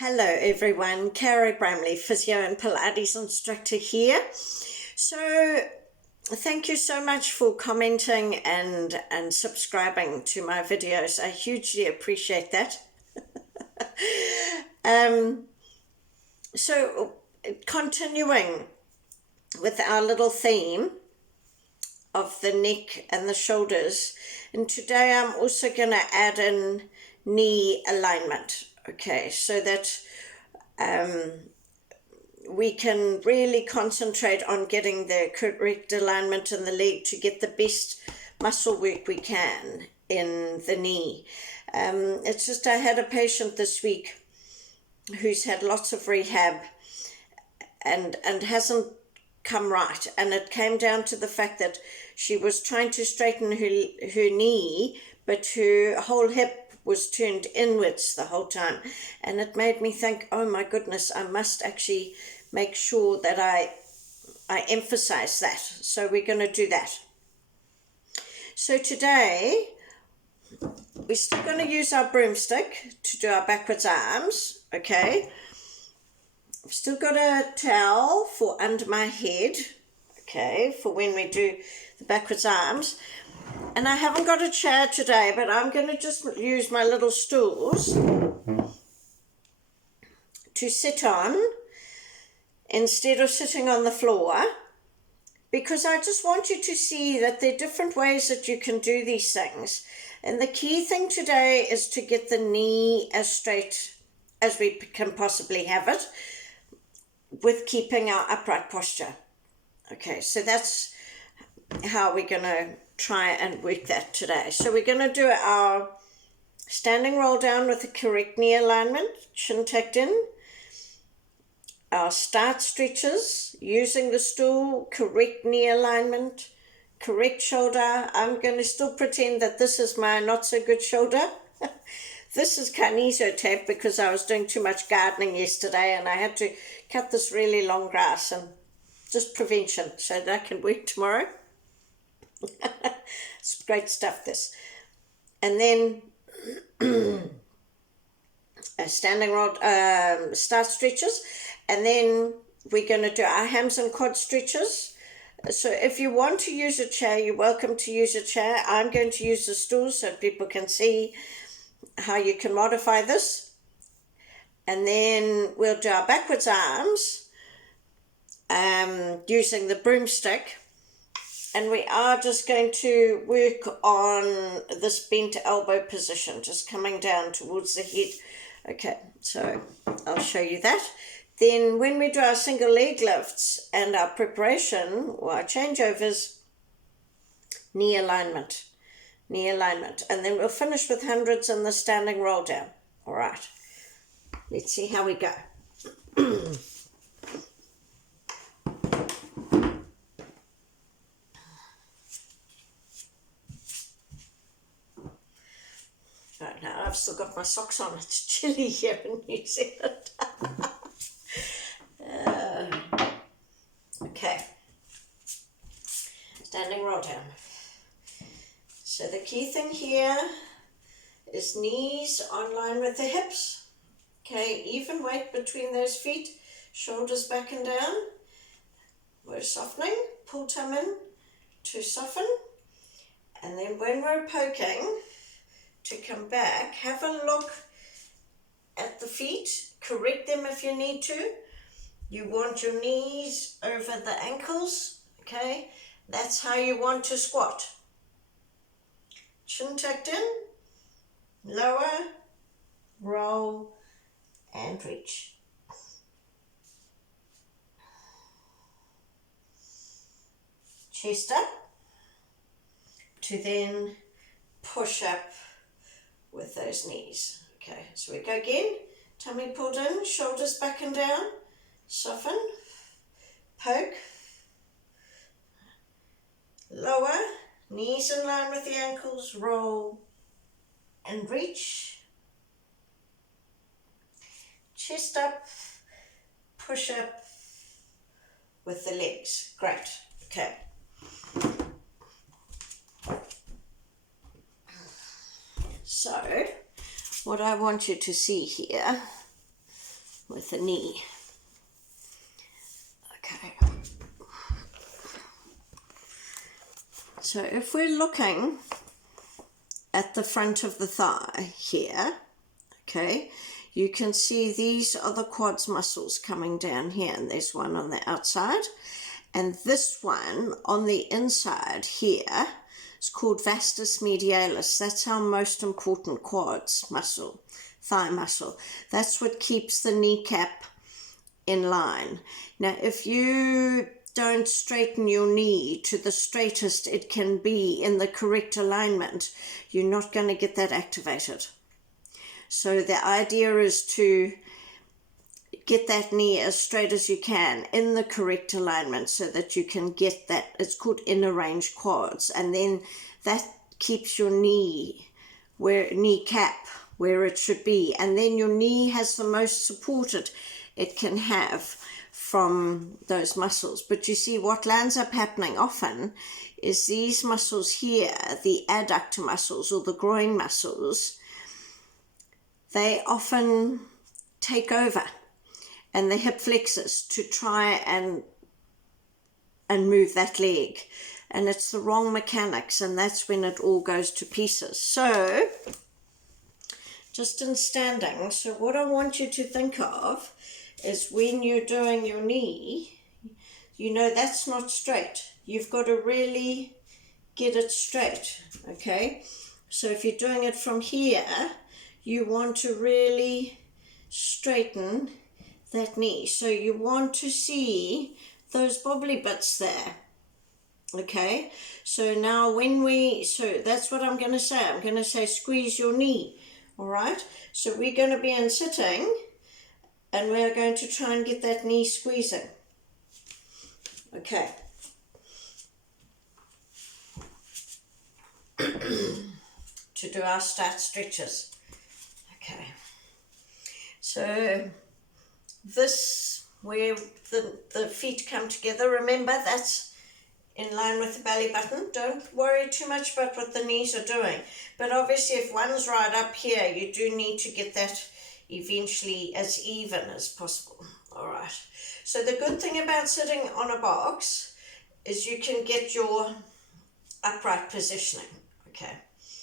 Hello everyone, Cara Bramley, physio and Pilates instructor here. So thank you so much for commenting and subscribing to my videos. I hugely appreciate that. So continuing with our little theme of the neck and the shoulders, and today I'm also going to add in knee alignment. Okay, so that we can really concentrate on getting the correct alignment in the leg to get the best muscle work we can in the knee. It's just I had a patient this week who's had lots of rehab and hasn't come right, and it came down to the fact that she was trying to straighten her knee, but her whole hip was turned inwards the whole time, and it made me think, oh my goodness, I must actually make sure that I emphasize that. So we're going to do that. So today we're still going to use our broomstick to do our backwards arms. Okay, I've still got a towel for under my head, okay, for when we do the backwards arms. And I haven't got a chair today, but I'm going to just use my little stools to sit on instead of sitting on the floor, because I just want you to see that there are different ways that you can do these things. And the key thing today is to get the knee as straight as we can possibly have it with keeping our upright posture. Okay, so that's how we're going to try and work that today. So we're going to do our standing roll down with the correct knee alignment, chin tucked in, our start stretches using the stool, correct knee alignment, correct shoulder. I'm going to still pretend that this is my not so good shoulder. This is kineso tape because I was doing too much gardening yesterday and I had to cut this really long grass, and just prevention so that I can work tomorrow. It's great stuff, this. And then a standing roll, start stretches, and then we're going to do our hams and quad stretches. So if you want to use a chair, you're welcome to use a chair. I'm going to use the stool so people can see how you can modify this. And then we'll do our backwards arms using the broomstick. And we are just going to work on this bent elbow position, just coming down towards the head. Okay, so I'll show you that. Then when we do our single leg lifts and our preparation or our changeovers, knee alignment. And then we'll finish with hundreds and the standing roll down. All right, let's see how we go. Right, now I've still got my socks on. It's chilly here in New Zealand. Okay. Standing roll down. So the key thing here is knees on line with the hips. Okay, even weight between those feet, shoulders back and down. We're softening, pull tum in to soften. And then when we're poking, to come back, have a look at the feet, correct them if you need to. You want your knees over the ankles, okay? That's how you want to squat. Chin tucked in, lower, roll, and reach. Chest up to then push up with those knees. Okay, so we go again. Tummy pulled in, shoulders back and down, soften, poke, lower, knees in line with the ankles, roll and reach. Chest up, push up with the legs. Great, okay. So what I want you to see here with the knee. Okay. So if we're looking at the front of the thigh here, okay, you can see these are the quads muscles coming down here, and there's one on the outside, and this one on the inside here is called vastus medialis. That's our most important quads muscle, thigh muscle. That's what keeps the kneecap in line. Now, if you don't straighten your knee to the straightest it can be in the correct alignment, you're not going to get that activated. So the idea is to get that knee as straight as you can in the correct alignment so that you can get that, it's called inner range quads, and then that keeps your kneecap where it should be, and then your knee has the most support it can have from those muscles. But you see, what lands up happening often is these muscles here, the adductor muscles or the groin muscles, they often take over, and the hip flexors to try and move that leg, and it's the wrong mechanics, and that's when it all goes to pieces. So just in standing, so what I want you to think of is when you're doing your knee, you know that's not straight. You've got to really get it straight, okay? So if you're doing it from here, you want to really straighten that knee. So you want to see those bobbly bits there, okay? So now so that's what I'm going to say. I'm going to say squeeze your knee, all right? So we're going to be in sitting, and we're going to try and get that knee squeezing. Okay. To do our start stretches. Okay. So this, where the feet come together, remember that's in line with the belly button. Don't worry too much about what the knees are doing. But obviously if one's right up here, you do need to get that eventually as even as possible. All right. So the good thing about sitting on a box is you can get your upright positioning. Okay.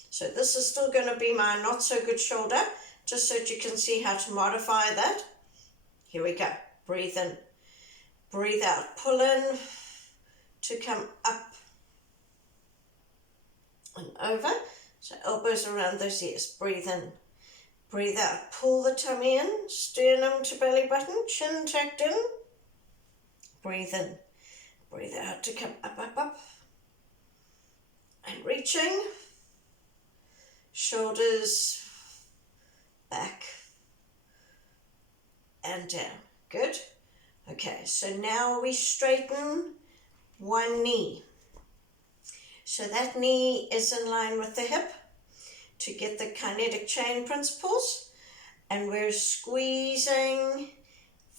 So this is still going to be my not so good shoulder, just so that you can see how to modify that. Here we go. Breathe in. Breathe out. Pull in to come up and over. So elbows around those ears. Breathe in. Breathe out. Pull the tummy in. Sternum to belly button. Chin tucked in. Breathe in. Breathe out to come up, up, up. And reaching. Shoulders back and down. Good. Okay, so now we straighten one knee. So that knee is in line with the hip to get the kinetic chain principles, and we're squeezing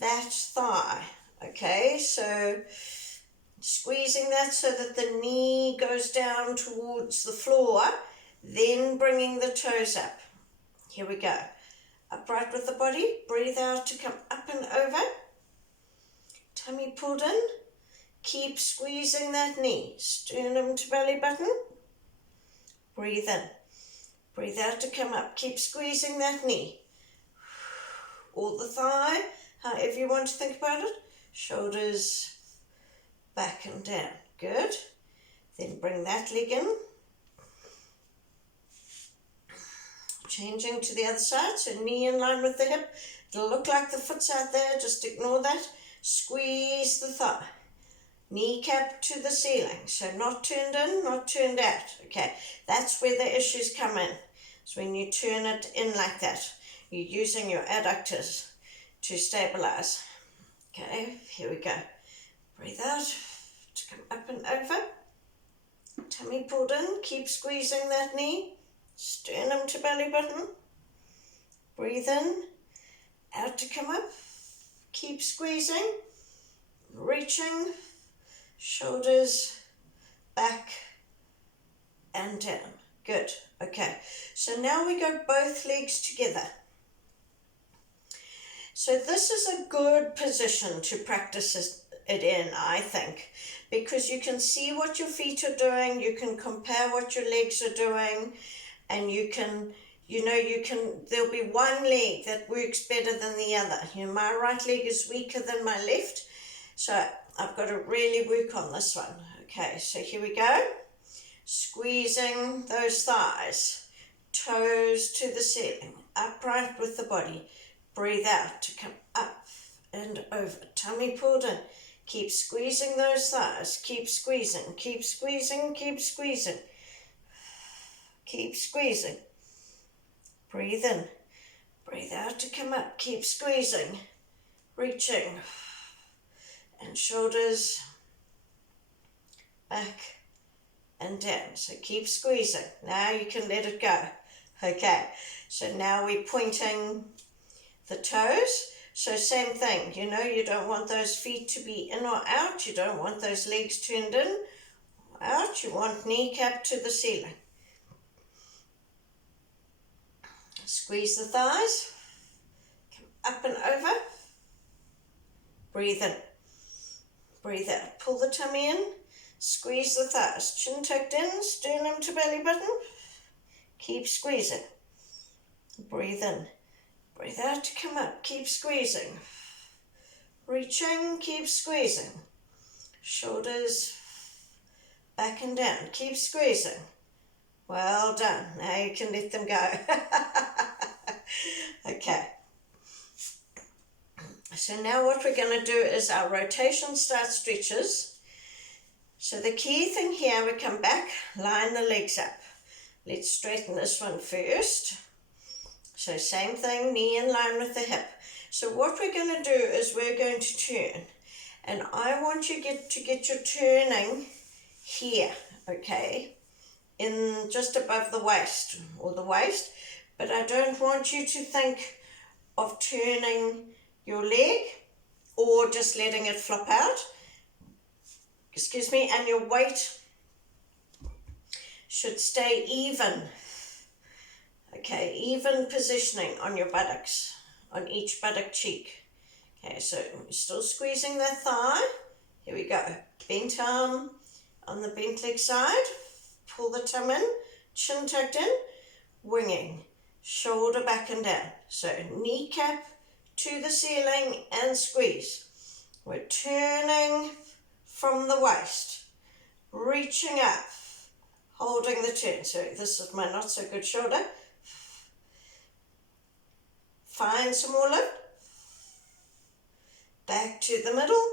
that thigh. Okay, so squeezing that so that the knee goes down towards the floor, then bringing the toes up. Here we go. Upright with the body. Breathe out to come up and over. Tummy pulled in. Keep squeezing that knee. Sternum to belly button. Breathe in. Breathe out to come up. Keep squeezing that knee. Or the thigh, however you want to think about it. Shoulders back and down. Good. Then bring that leg in. Changing to the other side, so knee in line with the hip. It'll look like the foot's out there, just ignore that. Squeeze the thigh. Kneecap to the ceiling, so not turned in, not turned out. Okay, that's where the issues come in. So when you turn it in like that, you're using your adductors to stabilize. Okay, here we go. Breathe out to come up and over. Tummy pulled in, keep squeezing that knee. Sternum to belly button. Breathe in, out to come up. Keep squeezing, reaching, shoulders back and down. Good. Okay. So now we go both legs together. So this is a good position to practice it in, I think, because you can see what your feet are doing, you can compare what your legs are doing, and you can, there'll be one leg that works better than the other. My right leg is weaker than my left, so I've got to really work on this one. Okay, so here we go. Squeezing those thighs, toes to the ceiling, upright with the body. Breathe out to come up and over. Tummy pulled in. Keep squeezing those thighs. Keep squeezing, keep squeezing, keep squeezing. Keep squeezing. Breathe in. Breathe out to come up. Keep squeezing. Reaching. And shoulders back and down. So keep squeezing. Now you can let it go. Okay, so now we're pointing the toes. So same thing, you don't want those feet to be in or out. You don't want those legs turned in or out. You want kneecap to the ceiling. Squeeze the thighs. Come up and over. Breathe in. Breathe out. Pull the tummy in. Squeeze the thighs. Chin tucked in. Sternum to belly button. Keep squeezing. Breathe in. Breathe out to come up. Keep squeezing. Reaching. Keep squeezing. Shoulders back and down. Keep squeezing. Well done. Now you can let them go. Okay. So now what we're going to do is our rotation start stretches. So the key thing here, we come back, line the legs up. Let's straighten this one first. So same thing, knee in line with the hip. So what we're going to do is we're going to turn. And I want you to get your turning here, okay? In just above the waist, or the waist. But I don't want you to think of turning your leg or just letting it flop out. Excuse me, and your weight should stay even. Okay, even positioning on your buttocks, on each buttock cheek. Okay, so you're still squeezing that thigh. Here we go. Bent arm on the bent leg side. Pull the tum in, chin tucked in, winging, shoulder back and down. So kneecap to the ceiling and squeeze. We're turning from the waist, reaching up, holding the turn. So this is my not so good shoulder. Find some more lift. Back to the middle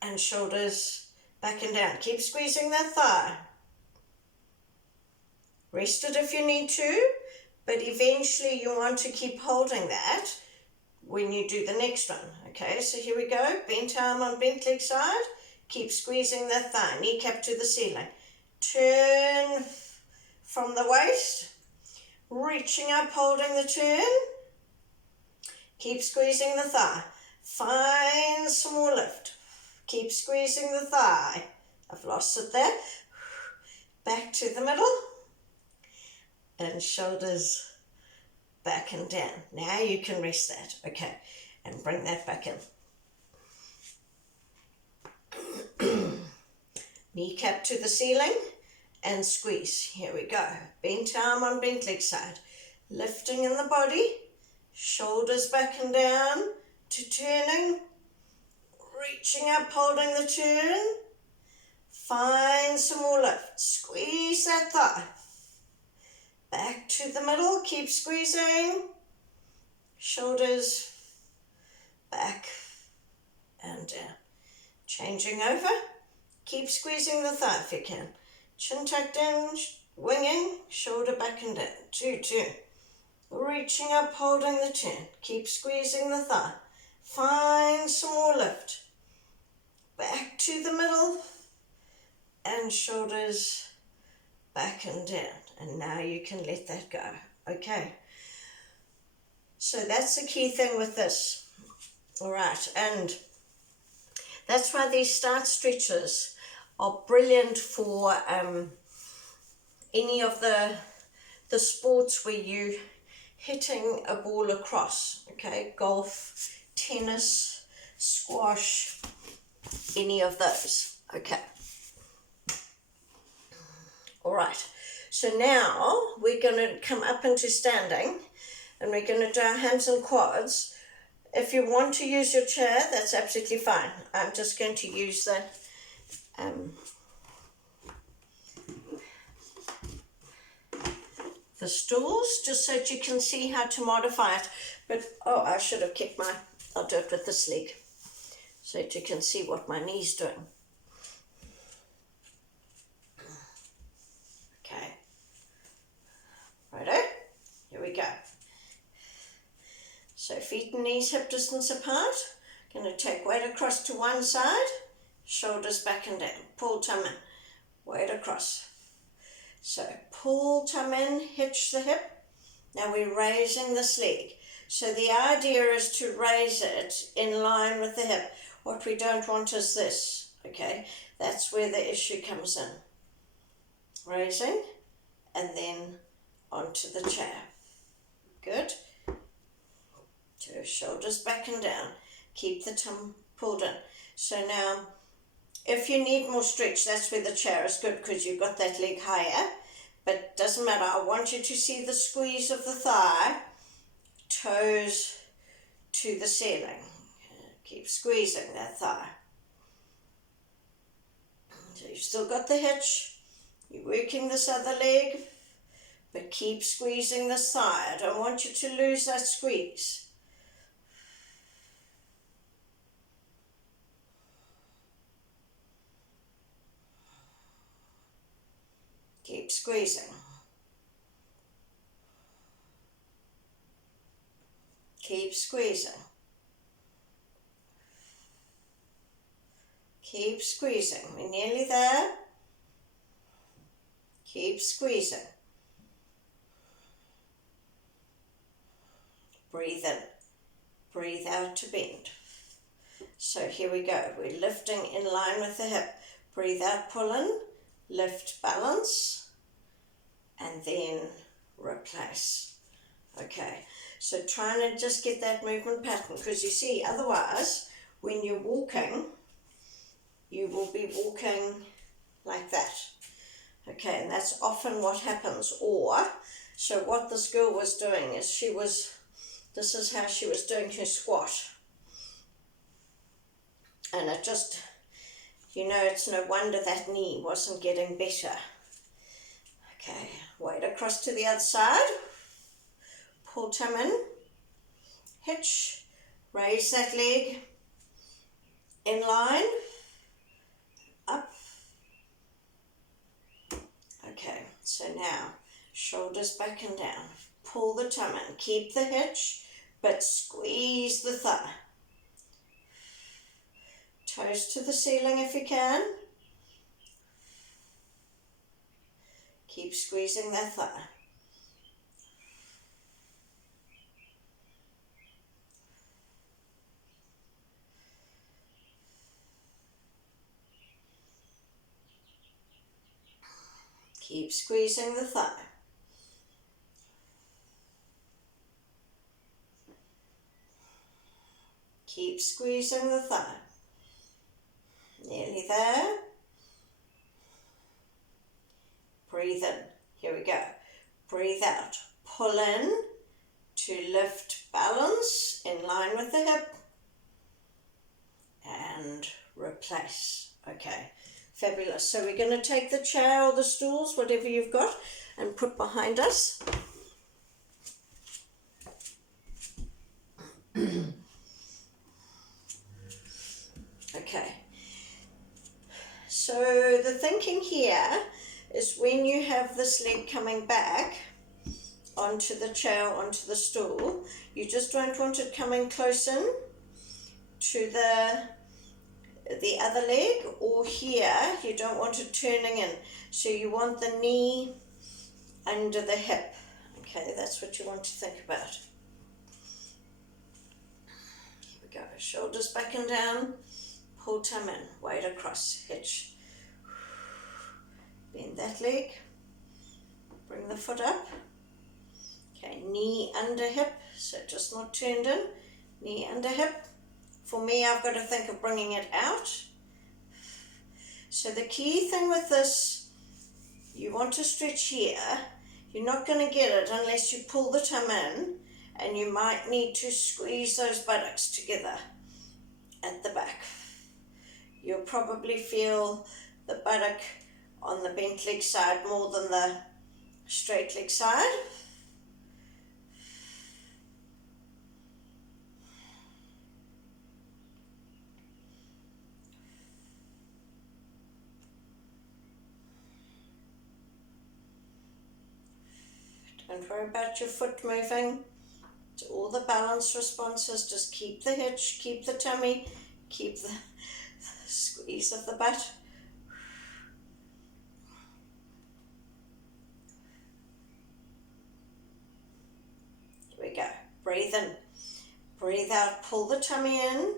and shoulders back and down. Keep squeezing that thigh. Rest it if you need to, but eventually you want to keep holding that when you do the next one. Okay, so here we go. Bent arm on bent leg side. Keep squeezing that thigh. Kneecap to the ceiling. Turn from the waist. Reaching up, holding the turn. Keep squeezing the thigh. Find some more lift. Keep squeezing the thigh. I've lost it there. Back to the middle. And shoulders back and down. Now you can rest that. Okay. And bring that back in. Kneecap to the ceiling and squeeze. Here we go. Bent arm on bent leg side. Lifting in the body. Shoulders back and down to turning. Reaching up, holding the turn. Find some more lift. Squeeze that thigh. Back to the middle. Keep squeezing. Shoulders back and down. Changing over. Keep squeezing the thigh if you can. Chin tucked in, winging, shoulder back and down. 2, 2. Reaching up, holding the turn. Keep squeezing the thigh. Find some more lift. Back to the middle. And shoulders back and down. And now you can let that go. Okay. So that's the key thing with this. All right. And that's why these start stretches are brilliant for any of the sports where you hitting a ball across, okay? Golf, tennis, squash, any of those, okay? All right, so now we're going to come up into standing and we're going to do our hands and quads. If you want to use your chair, that's absolutely fine. I'm just going to use the stools just so that you can see how to modify it. But, oh, I should have kept I'll do it with this leg so that you can see what my knee's doing. Okay. Righto, here we go. So feet and knees hip distance apart. Going to take weight across to one side, shoulders back and down. Pull tum in, weight across. So pull tum in, hitch the hip. Now we're raising this leg. So the idea is to raise it in line with the hip. What we don't want is this, okay? That's where the issue comes in. Raising and then onto the chair. Good. Two shoulders back and down. Keep the tum pulled in. So now, if you need more stretch, that's where the chair is good because you've got that leg higher. But doesn't matter. I want you to see the squeeze of the thigh, toes to the ceiling. Keep squeezing that thigh. So you've still got the hitch. You're working this other leg, but keep squeezing this thigh. I don't want you to lose that squeeze. Keep squeezing. Keep squeezing. Keep squeezing. We're nearly there. Keep squeezing. Breathe in. Breathe out to bend. So here we go. We're lifting in line with the hip. Breathe out, pull in, lift, balance, and then replace. Okay, so trying to just get that movement pattern, because you see, otherwise, when you're walking, you will be walking like that. Okay, and that's often what happens. Or, so what this girl was doing is this is how she was doing her squat. And it just, it's no wonder that knee wasn't getting better. Okay, weight across to the other side. Pull tum in, hitch, raise that leg, in line, up. Okay, so now, shoulders back and down. Pull the tum in, keep the hitch, but squeeze the thigh. Toes to the ceiling if you can. Keep squeezing that thigh. Keep squeezing the thigh. Keep squeezing the thigh. Nearly there. Breathe in. Here we go. Breathe out. Pull in to lift, balance in line with the hip. And replace. Okay, fabulous. So we're going to take the chair or the stools, whatever you've got, and put behind us. Okay. So the thinking here is when you have this leg coming back onto the chair, onto the stool, you just don't want it coming close in to the other leg, or here you don't want it turning in. So you want the knee under the hip. Okay, that's what you want to think about. Here we go. Shoulders back and down. Pull tum in. Weight across. Hitch. Bend that leg. Bring the foot up. Okay, knee under hip, so just not turned in, knee under hip. For me, I've got to think of bringing it out. So the key thing with this, you want to stretch here. You're not going to get it unless you pull the tum in, and you might need to squeeze those buttocks together at the back. You'll probably feel the buttock on the bent leg side more than the straight leg side. Don't worry about your foot moving. To all the balance responses, just keep the hitch, keep the tummy, keep the squeeze of the butt. Here we go. Breathe in, breathe out, pull the tummy in,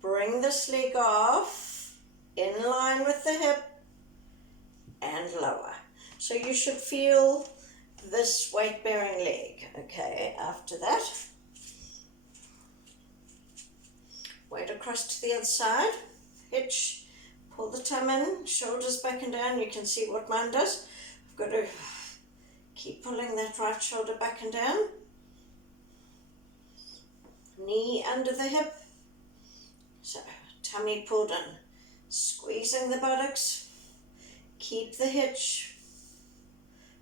bring this leg off, in line with the hip, and lower. So you should feel this weight-bearing leg. Okay, after that, weight across to the other side, hitch, pull the tum in, shoulders back and down. You can see what mine does. I've got to keep pulling that right shoulder back and down. Knee under the hip. So, tummy pulled in, squeezing the buttocks, keep the hitch,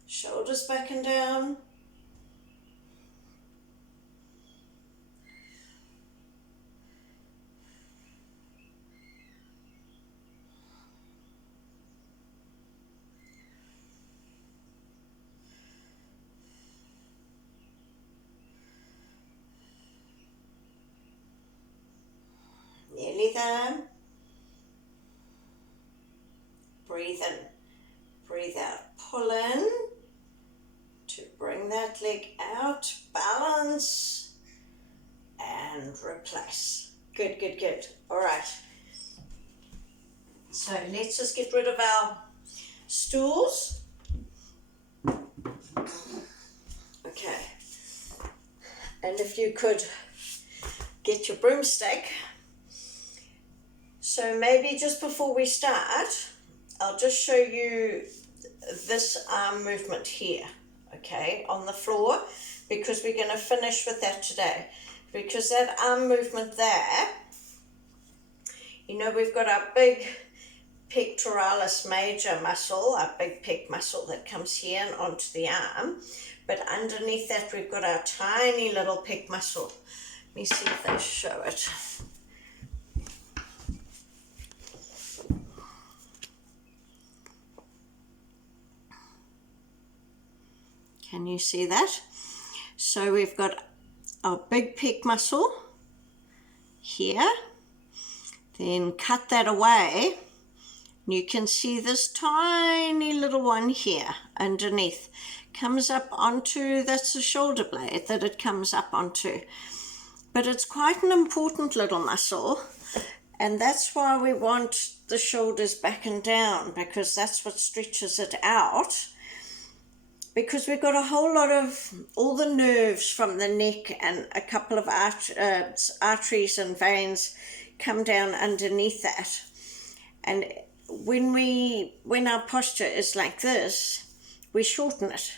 shoulders back and down. Nearly there. Breathe in, breathe out, pull in to bring that leg out, balance, and replace. Good, good, good. All right. So let's just get rid of our stools. Okay. And if you could get your broomstick. So maybe just before we start, I'll just show you this arm movement here, okay, on the floor, because we're going to finish with that today. Because that arm movement there, you know, we've got our big pectoralis major muscle, our big pec muscle that comes here and onto the arm, but underneath that we've got our tiny little pec muscle. Let me see if they show it. Can you see that? So we've got our big pec muscle here, then cut that away. You can see this tiny little one here underneath comes up onto, that's the shoulder blade that it comes up onto. But it's quite an important little muscle, and that's why we want the shoulders back and down, because that's what stretches it out. Because we've got a whole lot of, all the nerves from the neck and a couple of arteries and veins come down underneath that. And when our posture is like this, we shorten it.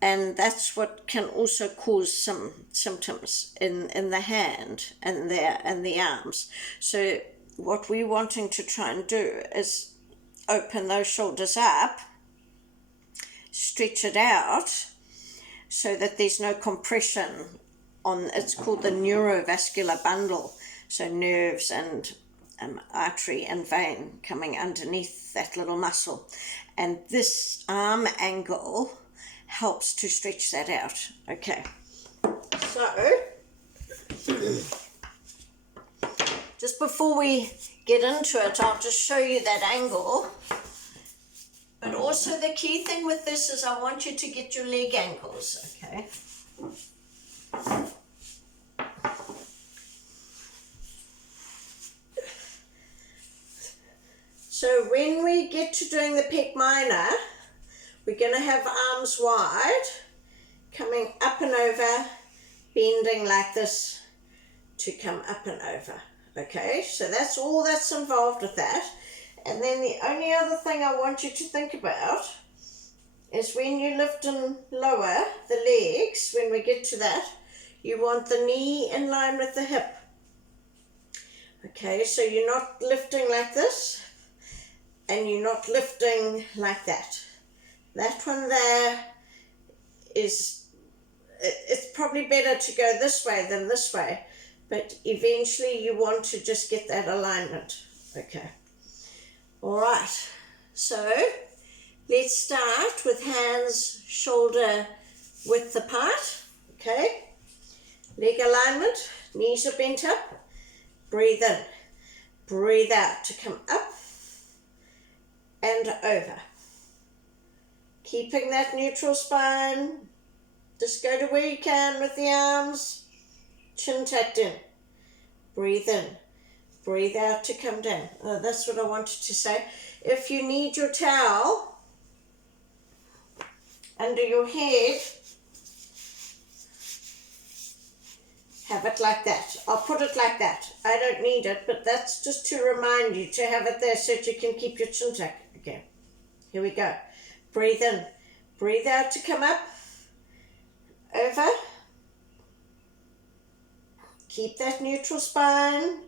And that's what can also cause some symptoms in the hand and the arms. So what we're wanting to try and do is open those shoulders up, stretch it out so that there's no compression on, it's called the neurovascular bundle, so nerves and artery and vein coming underneath that little muscle, and this arm angle helps to stretch that out. Okay, so just before we get into it, I'll just show you that angle. But also the key thing with this is I want you to get your leg angles, okay? So when we get to doing the pec minor, we're going to have arms wide coming up and over, bending like this to come up and over. Okay, so that's all that's involved with that. And then the only other thing I want you to think about is when you lift and lower the legs, when we get to that, you want the knee in line with the hip. Okay, so you're not lifting like this, and you're not lifting like that. That one there is, it's probably better to go this way than this way, but eventually you want to just get that alignment. Okay. All right. So let's start with hands shoulder width apart. Okay. Leg alignment, knees are bent up. Breathe in. Breathe out to come up and over. Keeping that neutral spine. Just go to where you can with the arms. Chin tucked in. Breathe in. Breathe out to come down. Oh, that's what I wanted to say. If you need your towel under your head, have it like that. I'll put it like that. I don't need it, but that's just to remind you to have it there so that you can keep your chin tucked. Okay, here we go. Breathe in. Breathe out to come up. Over. Keep that neutral spine.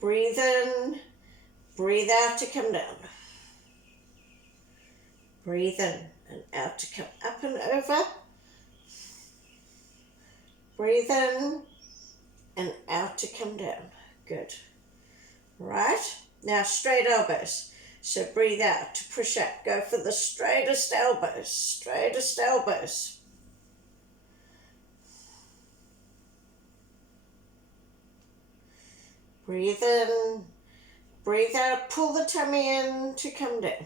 Breathe in. Breathe out to come down. Breathe in and out to come up and over. Breathe in and out to come down. Good. Right. Now straight elbows. So breathe out to push up. Go for the straightest elbows. Straightest elbows. Breathe in. Breathe out. Pull the tummy in to come down.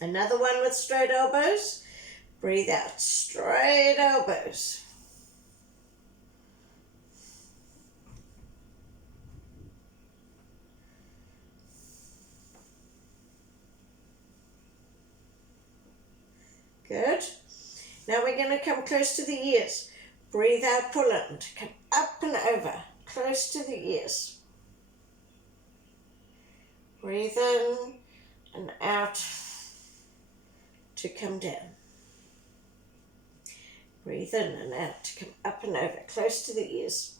Another one with straight elbows. Breathe out. Straight elbows. Good. Now we're going to come close to the ears. Breathe out, pull in. Come up and over. Close to the ears. Breathe in and out to come down. Breathe in and out to come up and over. Close to the ears.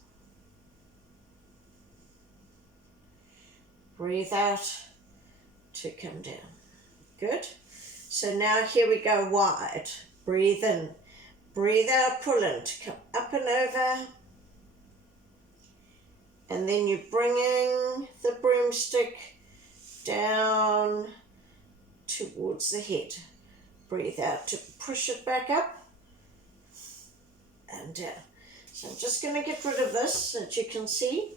Breathe out to come down. Good. So now here we go wide. Breathe in. Breathe out, pull in to come up and over. And then you're bringing the broomstick down towards the head. Breathe out to push it back up and down. So I'm just going to get rid of this so that you can see.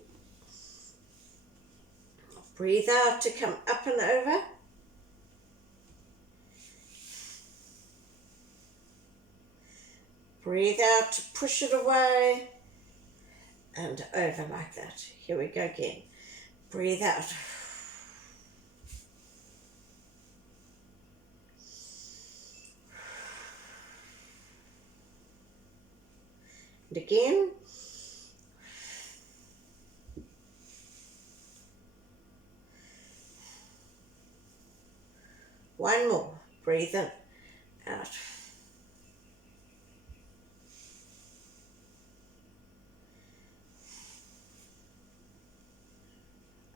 Breathe out to come up and over. Breathe out to push it away and over like that. Here we go again. Breathe out. And again. One more. Breathe in, out.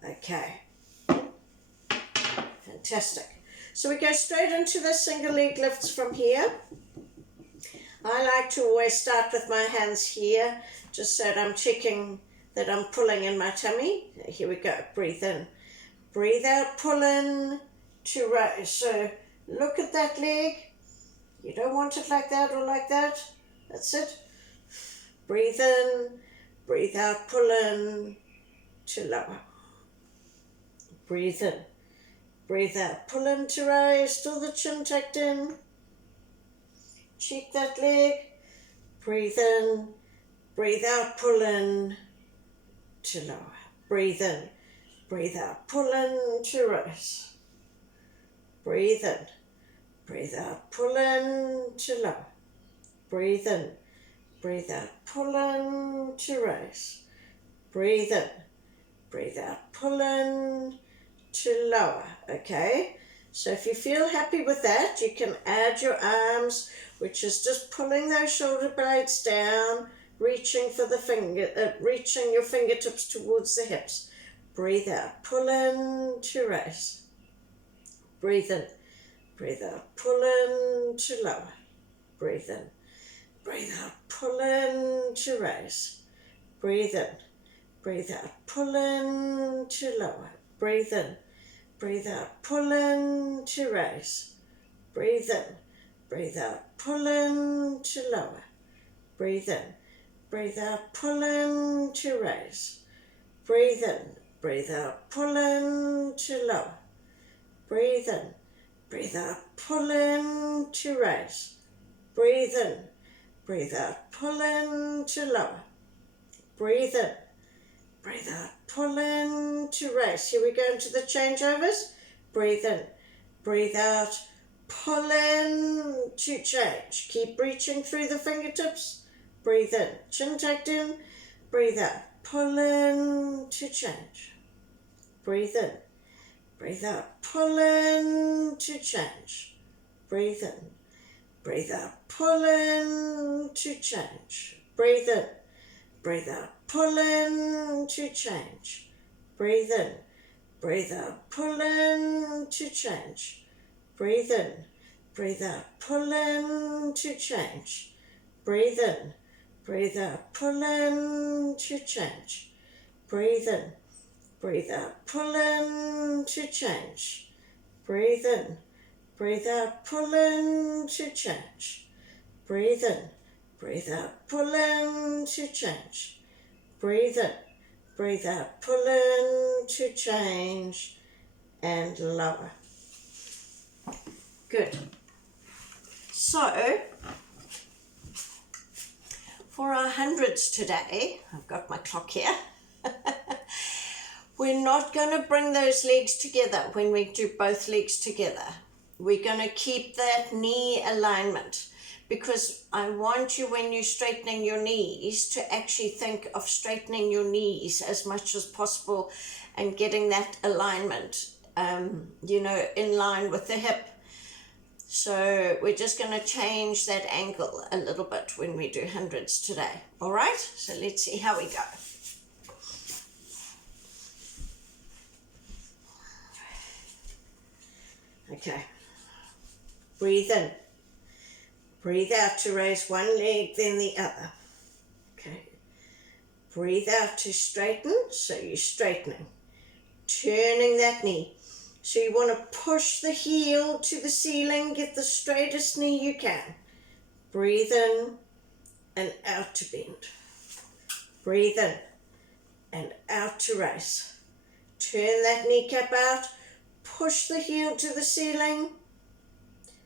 Okay, fantastic. So we go straight into the single leg lifts from here. I like to always start with my hands here, just so that I'm checking that I'm pulling in my tummy. Here we go, breathe in. Breathe out, pull in to rise. So look at that leg. You don't want it like that or like that. That's it. Breathe in, breathe out, pull in to lower. Breathe in, breathe out, pull in to rise, still the chin tucked in. Check that leg, breathe in, breathe out, pull in to lower. Breathe in, breathe out, pull in to rise. Breathe in, breathe out, pull in to lower. breathe in, breathe out, pull in to raise, breathe in, breathe out, pull in to lower, okay? So if you feel happy with that, you can add your arms, which is just pulling those shoulder blades down, reaching for the reaching your fingertips towards the hips. Breathe out, pull in to raise. Breathe in, breathe out, pull in to lower. Breathe in, breathe out, pull in to raise. Breathe in, breathe out, pull in to lower. Breathe in, breathe out, pull in to raise. Breathe in, breathe out, pull in to lower. Breathe in, breathe out, pull in to raise. Breathe in, breathe out, pull in to lower. Breathe in, breathe out, pull in to raise. Breathe in, breathe out, pull in to lower. Breathe in, breathe out, pull in to raise. Here we go into the changeovers. Breathe in, breathe out, pull in to change. Keep reaching through the fingertips. Breathe in, chin tucked in. Breathe out, pull in to change. Breathe in, breathe out, pull in to change. Breathe in, breathe out, pull in to change. Breathe in, breathe out, pull in to change. Breathe in, breathe out, pull in to change. Breathe in, breathe out, pull in to change. Breathe in, breathe out, pull in to change. Breathe in, breathe out, pull in to change. Breathe in, breathe out, pull in to change. Breathe in, breathe out, pull in to change. Breathe in, breathe out, pull in to change, and lower. Good. So, for our hundreds today, I've got my clock here, we're not going to bring those legs together when we do both legs together. We're going to keep that knee alignment, because I want you, when you're straightening your knees, to actually think of straightening your knees as much as possible and getting that alignment, in line with the hip. So we're just going to change that angle a little bit when we do hundreds today. All right, so let's see how we go. Okay, breathe in, breathe out to raise one leg, then the other. Okay, breathe out to straighten, so you're straightening, turning that knee. So you want to push the heel to the ceiling, get the straightest knee you can. Breathe in and out to bend. Breathe in and out to raise. Turn that kneecap out, push the heel to the ceiling,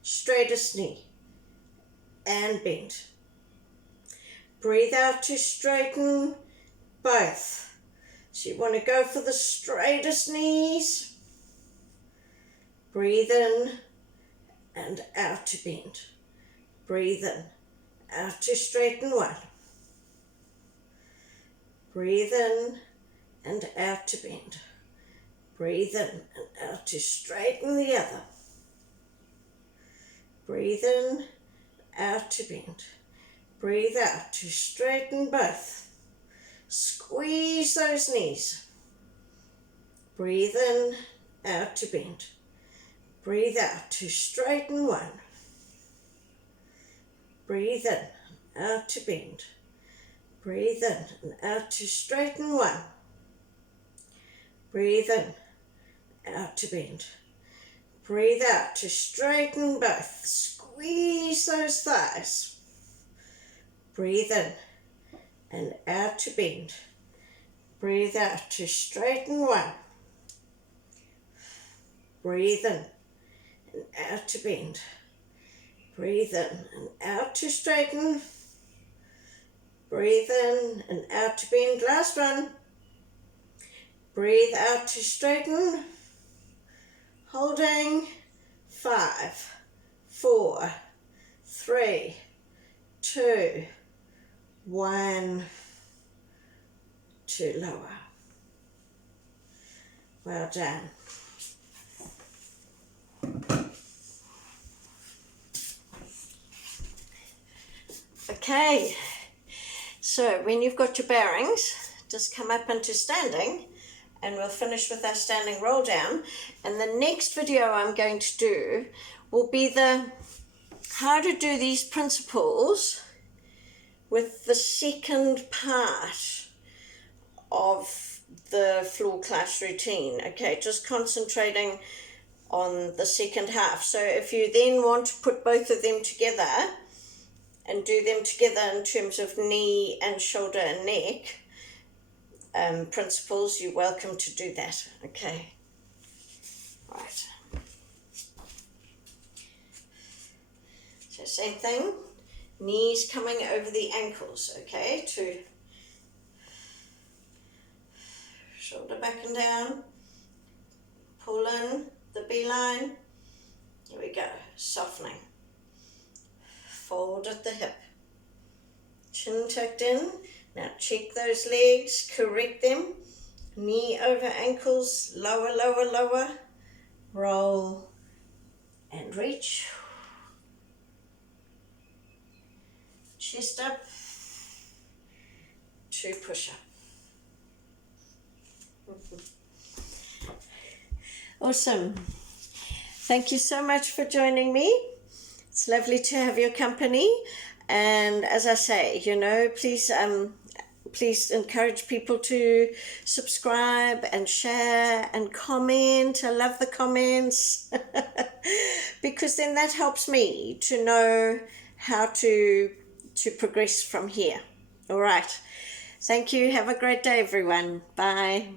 straightest knee, and bend. Breathe out to straighten both. So you want to go for the straightest knees. Breathe in and out to bend. Breathe in, out to straighten one. Breathe in and out to bend. Breathe in and out to straighten the other. Breathe in, out to bend. Breathe out to straighten both. Squeeze those knees. Breathe in, out to bend. Breathe out to straighten one. Breathe in, out to bend. Breathe in and out to straighten one. Breathe in, out to bend. Breathe out to straighten both. Squeeze those thighs. Breathe in and out to bend. Breathe out to straighten one. Breathe in and out to bend. Breathe in and out to straighten. Breathe in and out to bend. Last one. Breathe out to straighten. Holding. 5, 4, 3, 2, 1, 2, lower. Well done. Okay, so when you've got your bearings, just come up into standing, and we'll finish with our standing roll down. And the next video I'm going to do will be how to do these principles with the second part of the floor class routine. Okay, just concentrating on the second half. So if you then want to put both of them together and do them together in terms of knee and shoulder and neck principles, you're welcome to do that. Okay, right. So same thing, knees coming over the ankles, okay, 2, shoulder back and down, pull in the B-line, here we go, softening, fold at the hip, chin tucked in. Now check those legs, correct them, knee over ankles, lower, lower, lower, roll and reach, chest up, 2 push-up. Awesome. Thank you so much for joining me. It's lovely to have your company. And as I say, you know, please encourage people to subscribe and share and comment. I love the comments because then that helps me to know how to progress from here. All right. Thank you. Have a great day, everyone. Bye.